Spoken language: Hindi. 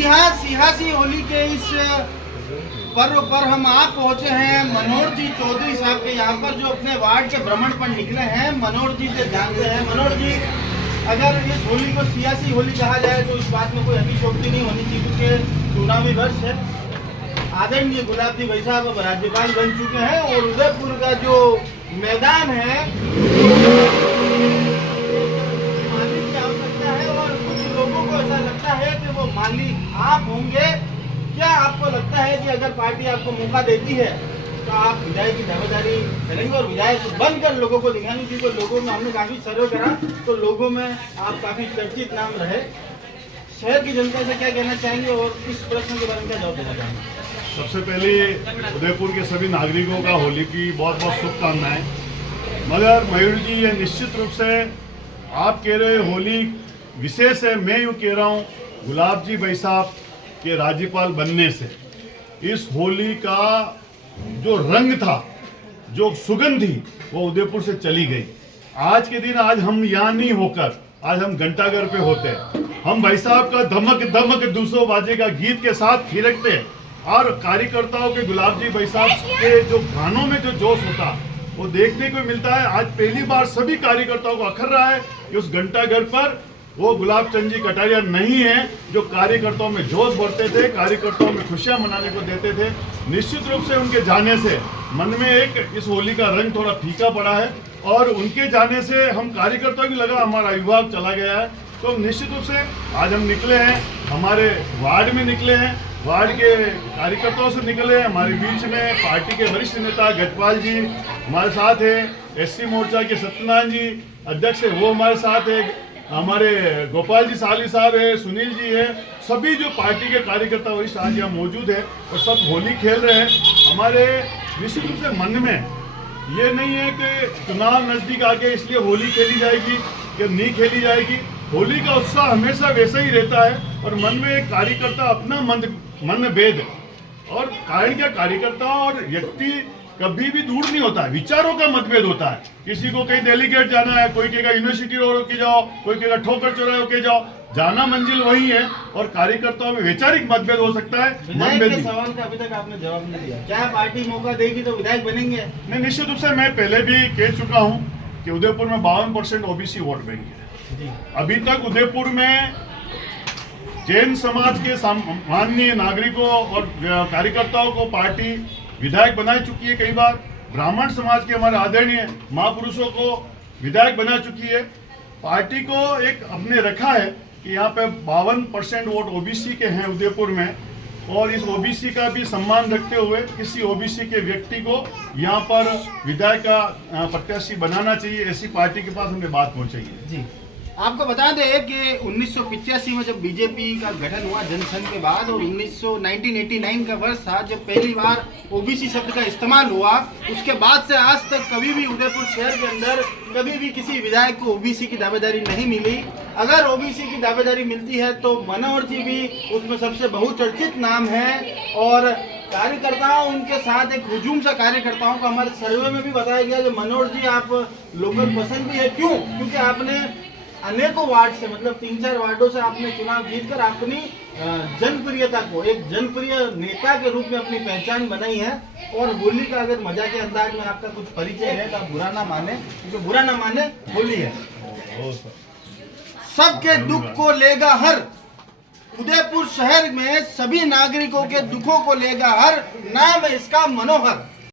जी हाँ, सियासी होली के इस पर्व पर हम आप पहुंचे हैं मनोहर जी चौधरी साहब के यहाँ पर, जो अपने वार्ड के भ्रमण पर निकले हैं। मनोहर जी से जानते हैं। मनोहर जी, अगर इस होली को सियासी होली कहा जाए तो इस बात में कोई अतिशयोक्ति नहीं होनी चाहिए, क्योंकि चुनावी वर्ष है। आदरणीय गुलाब जी भाई साहब अब राज्यपाल बन चुके हैं और उदयपुर का जो मैदान है माली की आवश्यकता है, और कुछ लोगों को ऐसा लगता है कि वो माली आप होंगे। क्या आपको लगता है कि अगर पार्टी आपको मौका देती है तो आप विधायक की दावेदारी करेंगे और विधायक बनकर लोगों को दिखाएंगे? क्योंकि लोगों में हमने काफी सर्वे करा तो लोगों में आप काफी चर्चित नाम रहे। शहर की जनता से क्या कहना चाहेंगे और इस प्रश्न के बारे में क्या जवाब देना चाहेंगे? सबसे पहले उदयपुर के सभी नागरिकों का होली की बहुत बहुत शुभकामनाएं। मगर मयूर जी, ये निश्चित रूप से आप कह रहे होली विशेष है, मैं यूँ कह रहा हूँ गुलाब जी भाई साहब के राज्यपाल बनने से इस होली का जो रंग था, जो सुगंध थी, वो उदयपुर से चली गई। आज के दिन आज हम यहाँ नहीं होकर आज हम घंटाघर पे होते हैं। हम भाई साहब का धमक धमक दूसरों बाजे का गीत के साथ थिरकते हैं और कार्यकर्ताओं के गुलाब जी भाई साहब के जो गानों में जो जोश होता वो देखने को मिलता है। आज पहली बार सभी कार्यकर्ताओं को अखर रहा है कि उस घंटाघर पर वो गुलाब चंद जी कटारिया नहीं है जो कार्यकर्ताओं में जोश भरते थे, कार्यकर्ताओं में खुशियां मनाने को देते थे। निश्चित रूप से उनके जाने से मन में एक इस होली का रंग थोड़ा फीका पड़ा है और उनके जाने से हम कार्यकर्ताओं की लगा हमारा विभाग चला गया है। तो निश्चित रूप से आज हम निकले हैं, हमारे वार्ड में निकले हैं, वार्ड के कार्यकर्ताओं से निकले हैं। हमारे बीच में पार्टी के वरिष्ठ नेता गजपाल जी हमारे साथ है, एससी मोर्चा के सत्यनारायण जी अध्यक्ष है वो हमारे साथ है, हमारे गोपाल जी साली साहब है, सुनील जी है, सभी जो पार्टी के कार्यकर्ता वरिष्ठ आज यहाँ मौजूद है और सब होली खेल रहे हैं। हमारे निश्चित रूप से मन में ये नहीं है कि चुनाव नजदीक आके इसलिए होली खेली जाएगी कि नहीं खेली जाएगी। होली का उत्साह हमेशा वैसा ही रहता है और मन में एक कार्यकर्ता अपना मन भेद और कारण क्या, कार्यकर्ता और व्यक्ति कभी भी दूर नहीं होता है, विचारों का मतभेद होता है। किसी को कहीं डेलीगेट जाना है, कोई कहेगा यूनिवर्सिटी रोड के जाओ, कोई कहेगा ठोकर चौराहे के जाओ, जाना मंजिल वही है और कार्यकर्ताओं में वैचारिक मतभेद हो सकता है। विधायक के सवाल का अभी तक आपने जवाब नहीं दिया। क्या पार्टी मौका देगी तो विधायक बनेंगे? नहीं, निश्चित रूप से मैं पहले भी कह चुका हूँ कि उदयपुर में 52% ओबीसी वोट बैंक है। अभी तक उदयपुर में जैन समाज के माननीय नागरिकों और कार्यकर्ताओं को पार्टी विधायक बना चुकी है। कई बार ब्राह्मण समाज के हमारे आदरणीय महापुरुषों को विधायक बना चुकी है। पार्टी को एक अपने रखा है कि यहाँ पे 52% वोट ओबीसी के हैं उदयपुर में और इस ओबीसी का भी सम्मान रखते हुए किसी ओबीसी के व्यक्ति को यहाँ पर विधायक का प्रत्याशी बनाना चाहिए। ऐसी पार्टी के पास हमने बात पहुँचाई है। जी, आपको बता दें कि 1985 में जब बीजेपी का गठन हुआ जनसंघ के बाद और 1989 का वर्ष था जब पहली बार ओबीसी शब्द का इस्तेमाल हुआ, उसके बाद से आज तक कभी भी उदयपुर शहर के अंदर कभी भी किसी विधायक को ओबीसी की दावेदारी नहीं मिली। अगर ओबीसी की दावेदारी मिलती है तो मनोहर जी भी उसमें सबसे बहुचर्चित नाम है और कार्यकर्ताओं उनके साथ एक हुजूम सा कार्यकर्ताओं का हमारे सर्वे में भी बताया गया कि मनोहर जी आप लोकल पसंद भी है। क्यों? क्योंकि आपने अनेकों वार्ड से, मतलब 3-4 वार्डों से आपने चुनाव जीतकर अपनी जनप्रियता को एक जनप्रिय नेता के रूप में अपनी पहचान बनाई है। और होली का अगर मजा के अंदाज में आपका कुछ परिचय है तो आप बुरा ना माने, क्योंकि बुरा ना माने होली है। सबके दुख को लेगा हर, उदयपुर शहर में सभी नागरिकों के दुखों को लेगा हर, नाम है इसका मनोहर।